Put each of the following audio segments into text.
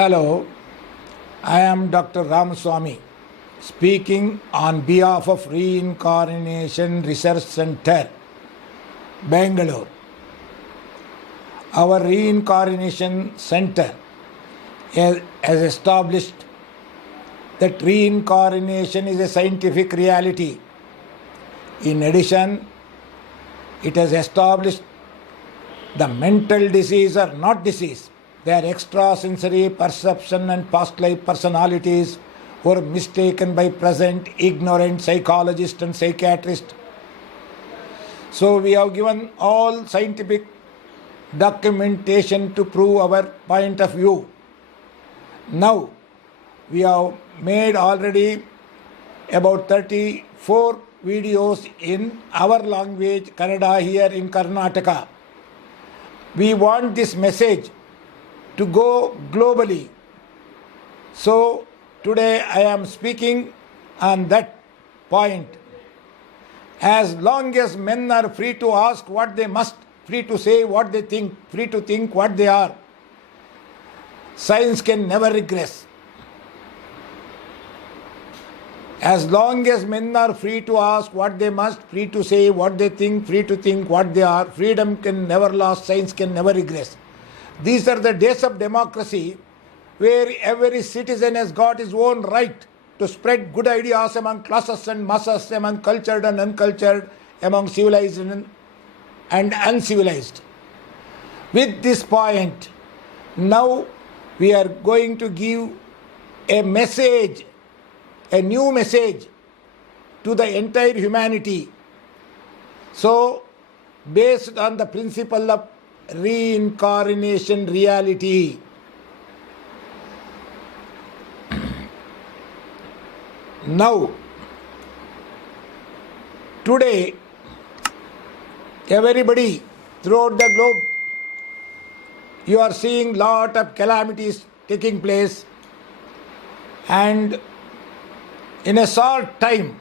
Hello, I am Dr. Ramaswamy speaking on behalf of Reincarnation Research Center, Bangalore. Our Reincarnation Center has established that reincarnation is a scientific reality. In addition, it has established the mental disease are not disease. They are extrasensory perception and past life personalities were mistaken by present ignorant psychologists and psychiatrists. So we have given all scientific documentation to prove our point of view. Now we have made already about 34 videos in our language, Kannada, here in Karnataka. We want this message to go globally. So today I am speaking on that point. As long as men are free to ask what they must, free to say what they think, free to think what they are, science can never regress. As long as men are free to ask what they must, free to say what they think, free to think what they are, freedom can never last, science can never regress. These are the days of democracy where every citizen has got his own right to spread good ideas among classes and masses, among cultured and uncultured, among civilized and uncivilized. With this point, now we are going to give a message, a new message to the entire humanity. So, based on the principle of reincarnation reality. Now, today, everybody throughout the globe, you are seeing lot of calamities taking place, and in a short time,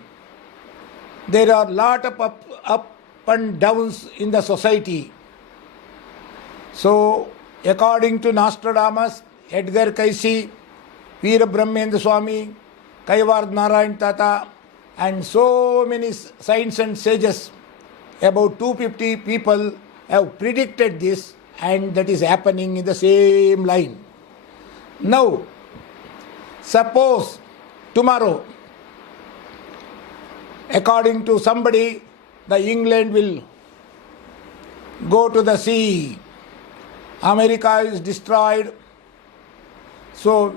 there are lot of up and downs in the society. So, according to Nostradamus, Edgar Cayce, Veera Brahmendra Swami, Kaivar Narayan Tata, and so many saints and sages, about 250 people have predicted this, and that is happening in the same line. Now, suppose tomorrow, according to somebody, the England will go to the sea. America is destroyed. So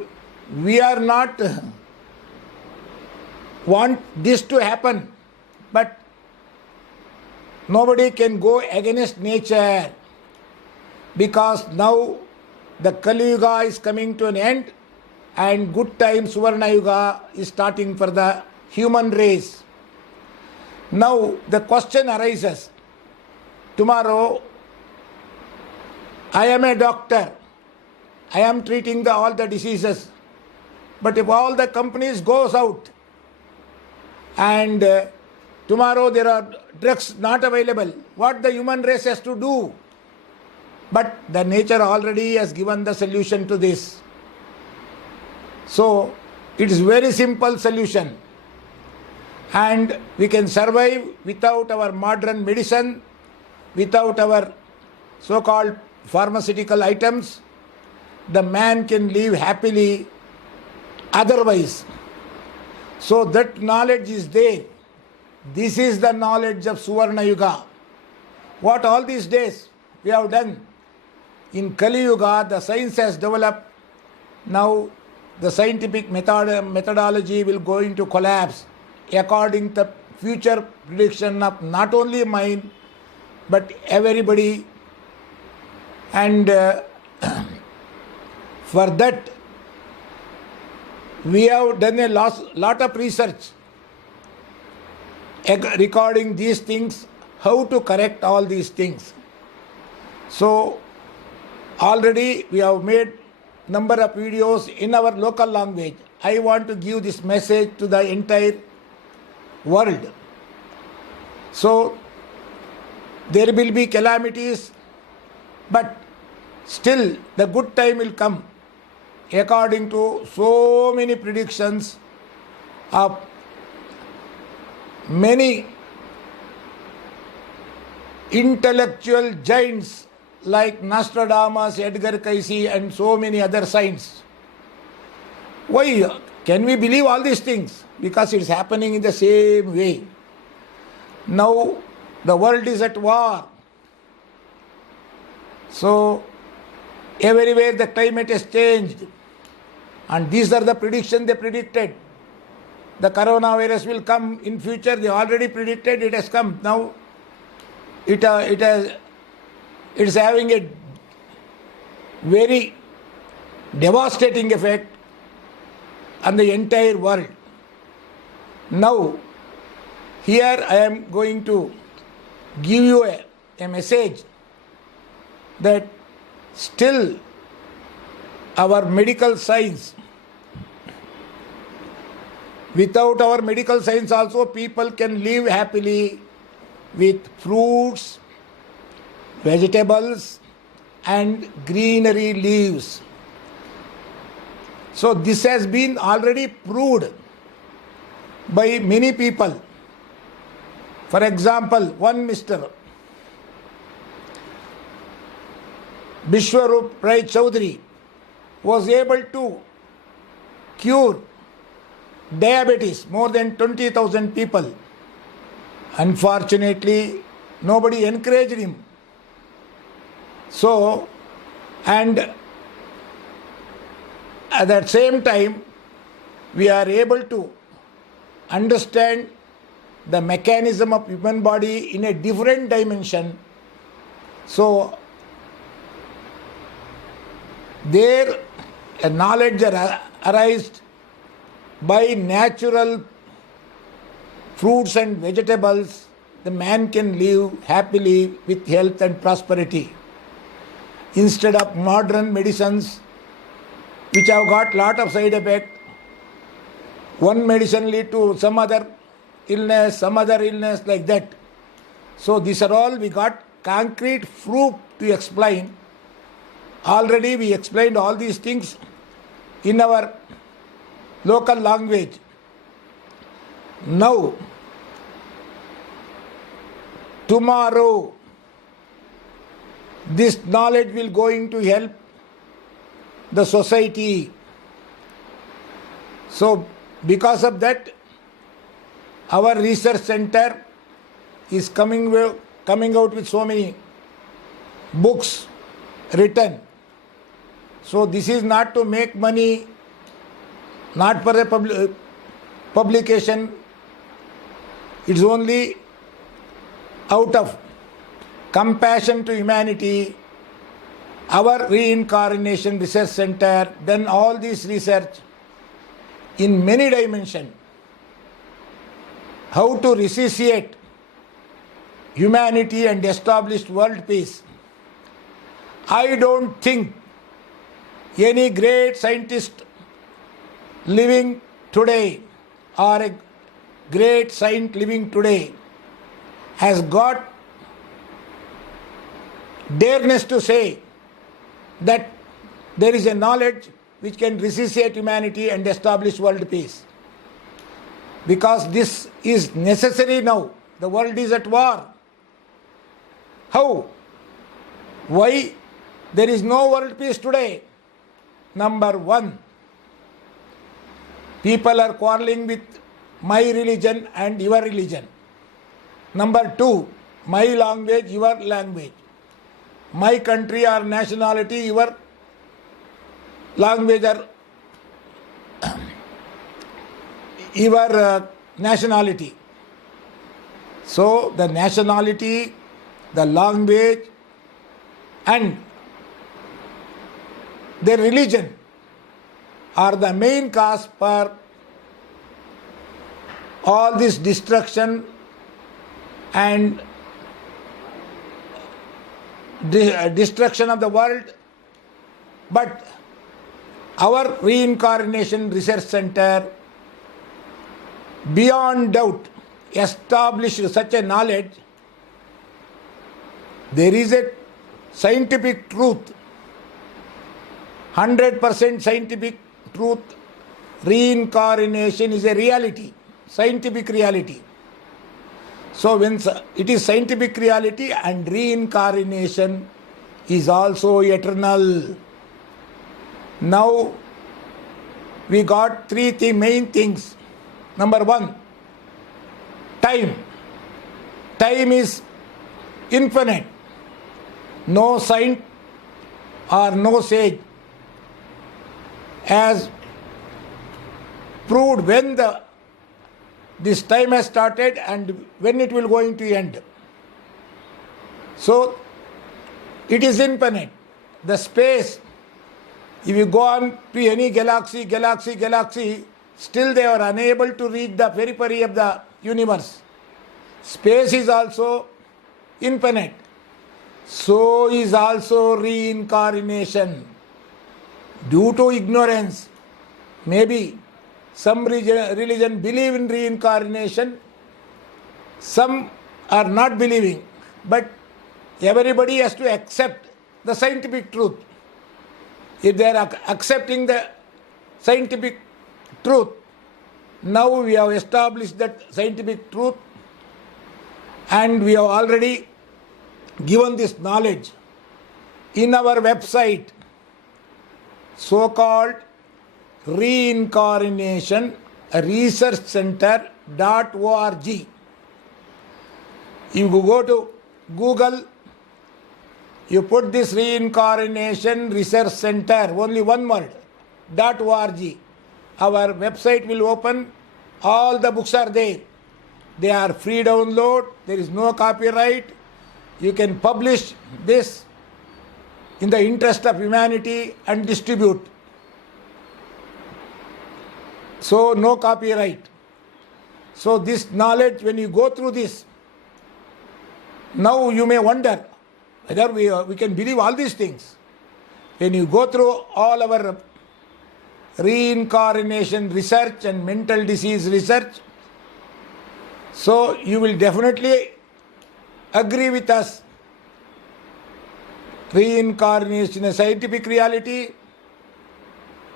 we are not want this to happen, but nobody can go against nature, because now the Kali Yuga is coming to an end and good time Suvarna Yuga is starting for the human race. Now the question arises, tomorrow I am a doctor, I am treating all the diseases, but if all the companies goes out and tomorrow there are drugs not available, what the human race has to do? But the nature already has given the solution to this. So it is very simple solution, and we can survive without our modern medicine, without our so-called pharmaceutical items. The man can live happily otherwise. So that knowledge is there. This is the knowledge of Suvarna Yuga. What all these days we have done. In Kali Yuga, the science has developed. Now the scientific methodology will go into collapse according to future prediction of not only mine but everybody. And for that, we have done a lot of research regarding these things, how to correct all these things. So, already we have made number of videos in our local language. I want to give this message to the entire world. So, there will be calamities, but still the good time will come. according to so many predictions of many intellectual giants like Nostradamus, Edgar Cayce, and so many other saints. Why can we believe all these things? Because it's happening in the same way. Now the world is at war. So everywhere the climate has changed. And these are the predictions they predicted. The coronavirus will come in future. They already predicted it has come. Now it is having a very devastating effect on the entire world. Now, here I am going to give you a message that still our medical science, without our medical science also people can live happily with fruits, vegetables and greenery leaves. So this has been already proved by many people. For example, one Mr. Bishwarup Rai Chaudhary was able to cure diabetes, more than 20,000 people. Unfortunately, nobody encouraged him. So, and at that same time, we are able to understand the mechanism of human body in a different dimension. So, there a knowledge arised by natural fruits and vegetables. The man can live happily with health and prosperity, instead of modern medicines which have got lot of side effect. One medicine lead to some other illness, like that. So these are all we got concrete proof to explain. Already we explained all these things in our local language. Now, tomorrow, this knowledge will going to help the society. So, because of that, our research center is coming out with so many books written. So, this is not to make money, not for a publication. It's only out of compassion to humanity. Our reincarnation research center done all this research in many dimensions. How to resuscitate humanity and establish world peace. I don't think any great scientist living today or a great saint living today has got dareness to say that there is a knowledge which can resuscitate humanity and establish world peace. Because this is necessary now. The world is at war. How? Why there is no world peace today? Number one, people are quarreling with my religion and your religion. Number two, my language, your language. My country or nationality, your language or your nationality. So the nationality, the language and their religion are the main cause for all this destruction and destruction of the world. But our reincarnation research center beyond doubt established such a knowledge. There is a scientific truth 100% scientific truth, reincarnation is a reality, scientific reality. So when it is scientific reality and reincarnation is also eternal. Now we got three main things. Number one, time. Time is infinite. No saint or no sage has proved when this time has started and when it will going to end. So it is infinite. The space, if you go on to any galaxy, still they are unable to reach the periphery of the universe. Space is also infinite. So is also reincarnation. Due to ignorance, maybe some religion believe in reincarnation, some are not believing, but everybody has to accept the scientific truth. If they are accepting the scientific truth, now we have established that scientific truth and we have already given this knowledge in our website, so-called reincarnation research center.org. If you go to Google, you put this reincarnation research center, only one word, .org. Our website will open, all the books are there. They are free download, there is no copyright. You can publish this in the interest of humanity and distribute. So no copyright. So this knowledge, when you go through this, now you may wonder whether we can believe all these things. When you go through all our reincarnation research and mental disease research, so you will definitely agree with us. Reincarnation is a scientific reality.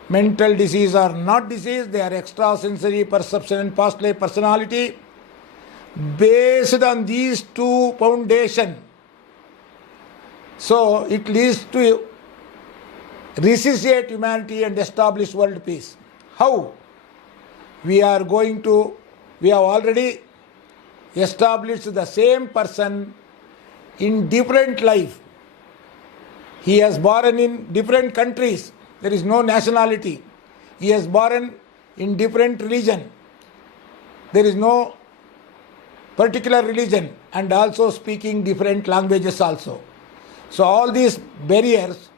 Mental disease are not disease, they are extrasensory perception and past life personality. Based on these two foundations, so it leads to resuscitate humanity and establish world peace. How? We have already established the same person in different life. He has born in different countries. There is no nationality. He has born in different religion. There is no particular religion, and also speaking different languages also. So all these barriers,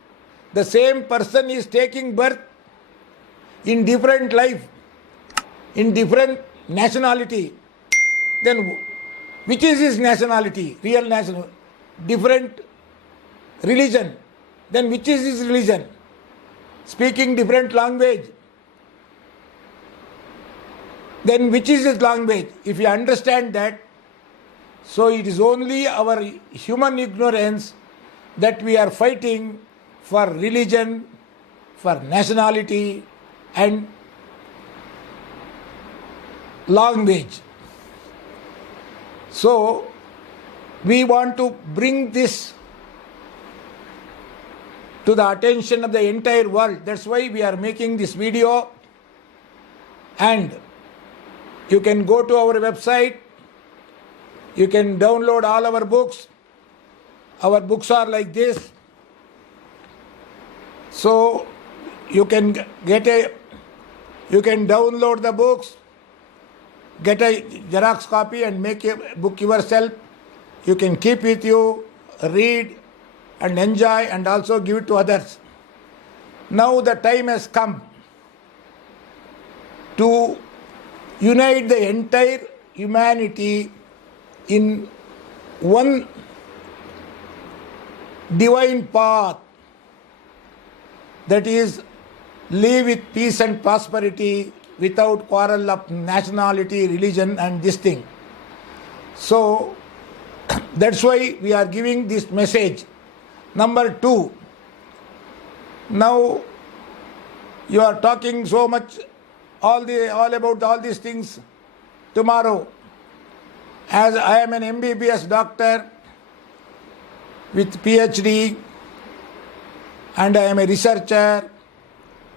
the same person is taking birth in different life, in different nationality. Then which is his nationality? Real national. Different religion. Then which is his religion? Speaking different language. Then which is his language? If you understand that, so it is only our human ignorance that we are fighting for religion, for nationality and language. So we want to bring this to the attention of the entire world. That's why we are making this video, and you can go to our website, you can download all our books. Our books are like this. So you can download the books, get a Xerox copy and make a book yourself. You can keep with you, read and enjoy, and also give it to others. Now the time has come to unite the entire humanity in one divine path, that is, live with peace and prosperity without quarrel of nationality, religion and this thing. So that's why we are giving this message. Number two, now You are talking so much all about all these things tomorrow. As I am an MBBS doctor with PhD, and I am a researcher,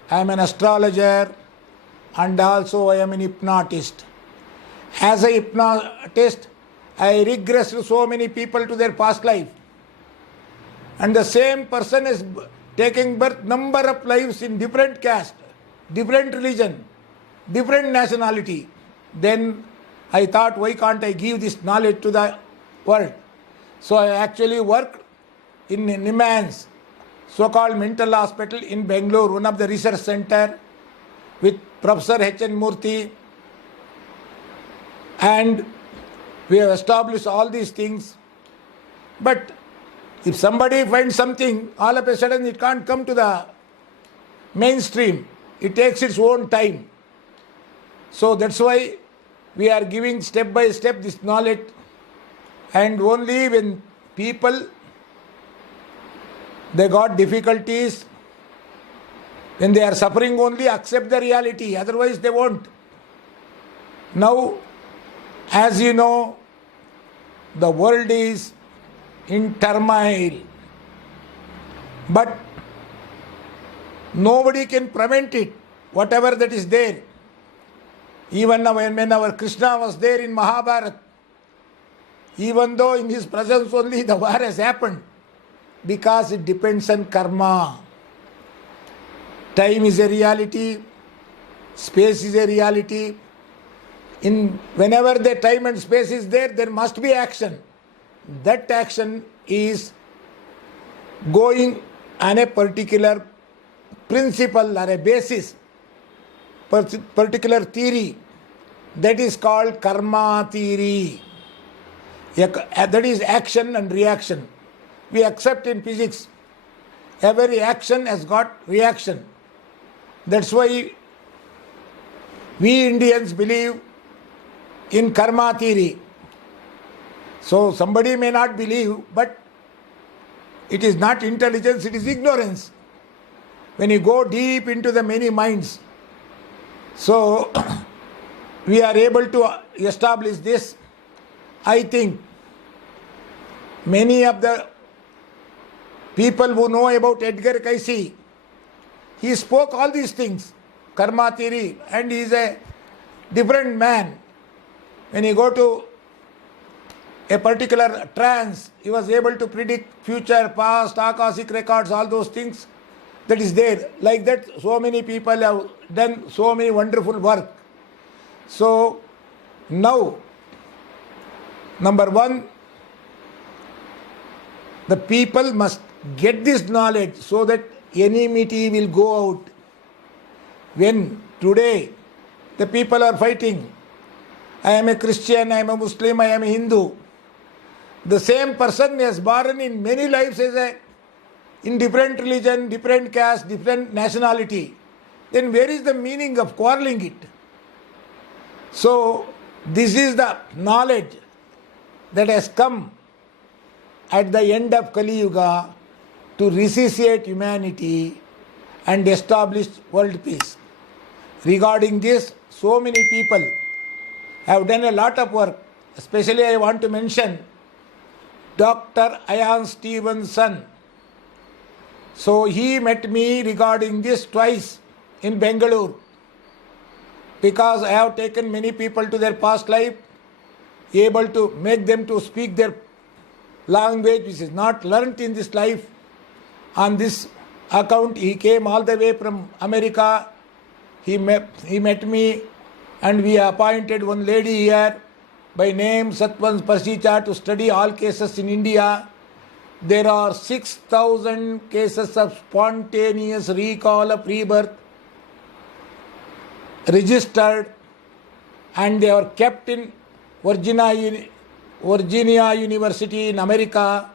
I am an astrologer, and also I am an hypnotist. As a hypnotist, I regressed so many people to their past life. And the same person is taking birth number of lives in different caste, different religion, different nationality. Then I thought, why can't I give this knowledge to the world? So I actually worked in Niman's so-called mental hospital in Bangalore, one of the research center, with Professor H.N. Murthy, and we have established all these things. But if somebody finds something, all of a sudden it can't come to the mainstream. It takes its own time. So that's why we are giving step by step this knowledge, and only when people, they got difficulties, when they are suffering, only accept the reality, otherwise they won't. Now, as you know, the world is in turmoil, but nobody can prevent it, whatever that is there. Even when our Krishna was there in Mahabharata, even though in his presence only the war has happened, because it depends on karma. Time is a reality, space is a reality. Whenever the time and space is there, there must be action. That action is going on a particular principle or a basis, particular theory. That is called karma theory. That is action and reaction. We accept in physics, every action has got reaction. That's why we Indians believe in karma theory. So somebody may not believe, but it is not intelligence, it is ignorance. When you go deep into the many minds, so we are able to establish this. I think many of the people who know about Edgar Cayce, he spoke all these things, karma theory, and he is a different man. When you go to a particular trance, he was able to predict future, past, Akashic records, all those things that is there. Like that, so many people have done so many wonderful work. So now, number one, the people must get this knowledge so that enmity will go out. When today the people are fighting, I am a Christian, I am a Muslim, I am a Hindu. The same person is born in many lives in different religion, different caste, different nationality. Then where is the meaning of quarreling it? So this is the knowledge that has come at the end of Kali Yuga to resuscitate humanity and establish world peace. Regarding this, so many people have done a lot of work. Especially I want to mention Dr. Ian Stevenson. So he met me regarding this twice in Bangalore, because I have taken many people to their past life, able to make them to speak their language which is not learnt in this life. On this account, he came all the way from America. He met me, and we appointed one lady here by name Satwan Parsicha to study all cases in India. There are 6,000 cases of spontaneous recall of rebirth registered, and they are kept in Virginia University in America.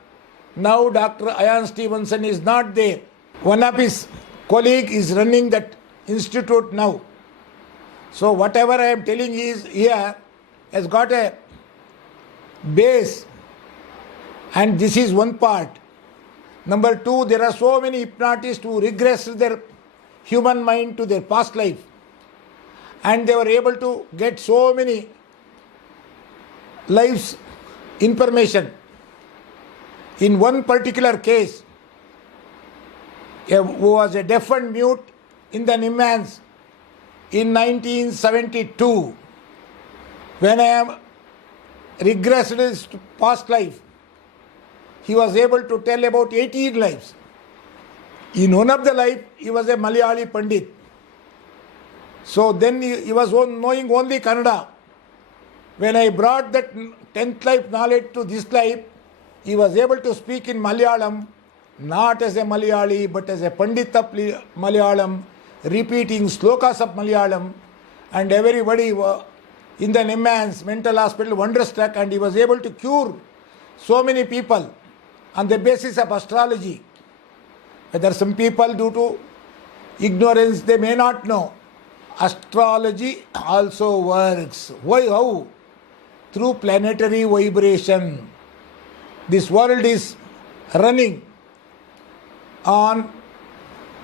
Now Dr. Ian Stevenson is not there. One of his colleague is running that institute now. So whatever I am telling is here has got a base, and this is one part. Number two, there are so many hypnotists who regress their human mind to their past life, and they were able to get so many lives information. In one particular case, who was a deaf and mute in the Nimmans in 1972, when I am regressed his past life, he was able to tell about 18 lives. In one of the life, he was a Malayali Pandit. So then he was knowing only Kannada. When I brought that 10th life knowledge to this life, he was able to speak in Malayalam, not as a Malayali, but as a Pandit of Malayalam, repeating slokas of Malayalam, and everybody in the Nimmans mental hospital wonderstruck, and he was able to cure so many people on the basis of astrology. Whether some people, due to ignorance, they may not know, astrology also works. Why? How? Through planetary vibration. This world is running on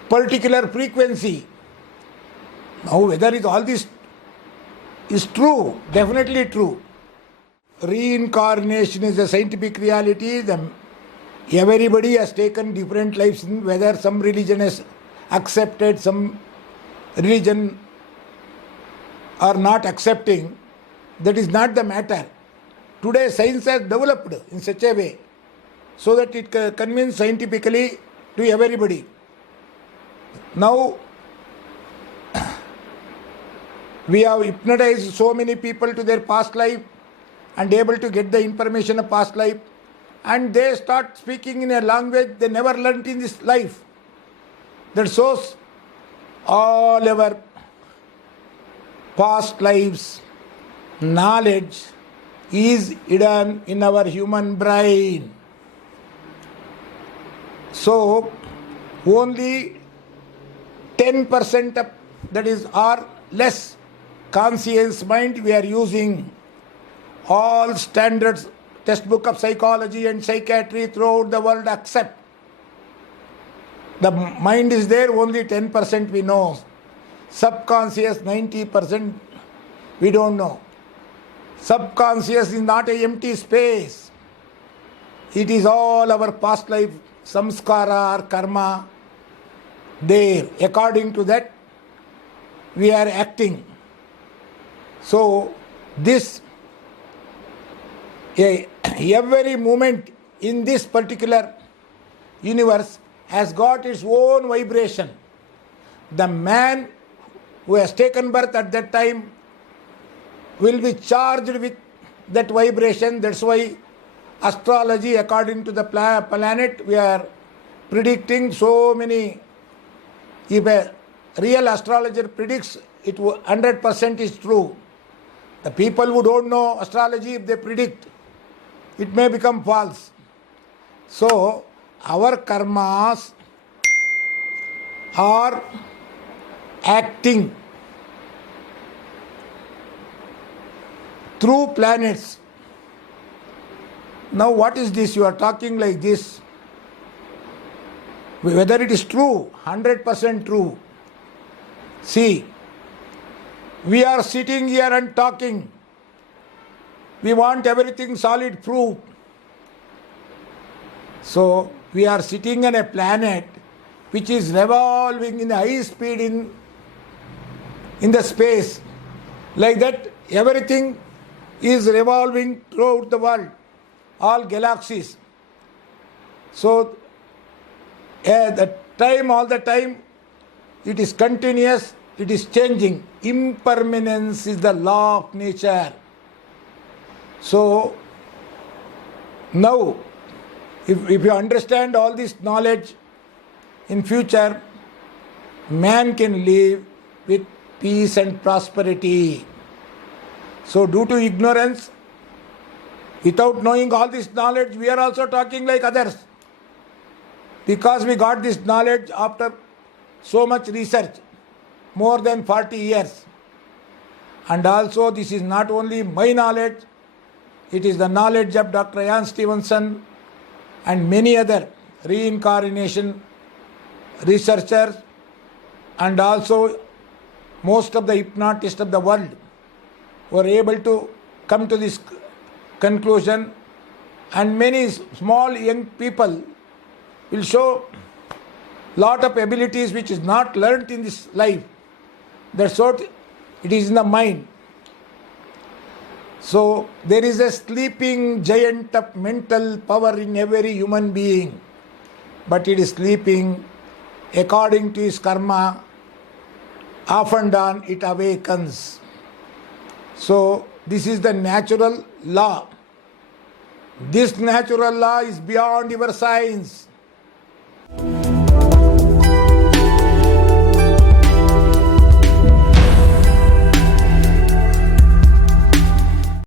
particular frequency. Now, whether all this is true, definitely true. Reincarnation is a scientific reality. Everybody has taken different lives, whether some religion has accepted, some religion are not accepting. That is not the matter. Today science has developed in such a way so that it conveys scientifically to everybody. Now we have hypnotized so many people to their past life and able to get the information of past life, and they start speaking in a language they never learnt in this life. That shows all our past lives knowledge is hidden in our human brain. So only 10% of that is or less conscious mind we are using. All standards textbook of psychology and psychiatry throughout the world accept. The mind is there, only 10% we know. Subconscious 90% we don't know. Subconscious is not an empty space. It is all our past life, samskara or karma there. According to that, we are acting. So this, every moment in this particular universe has got its own vibration. The man who has taken birth at that time will be charged with that vibration. That's why astrology, according to the planet, we are predicting so many. If a real astrologer predicts, it 100% is true. The people who don't know astrology, if they predict, it may become false. So our karmas are acting through planets. Now what is this? You are talking like this. Whether it is true, 100% true. See, we are sitting here and talking. We want everything solid proof. So we are sitting on a planet which is revolving in high speed in the space. Like that, everything is revolving throughout the world, all galaxies. So all the time, it is continuous, it is changing. Impermanence is the law of nature. So now, if you understand all this knowledge, in future, man can live with peace and prosperity. So due to ignorance, without knowing all this knowledge, we are also talking like others. Because we got this knowledge after so much research, more than 40 years. And also this is not only my knowledge, it is the knowledge of Dr. Ian Stevenson and many other reincarnation researchers and also most of the hypnotists of the world were able to come to this conclusion, and many small young people will show lot of abilities which is not learnt in this life. That's what it is in the mind. So there is a sleeping giant of mental power in every human being, but it is sleeping according to his karma. Off and on it awakens. So this is the natural law. This natural law is beyond your science.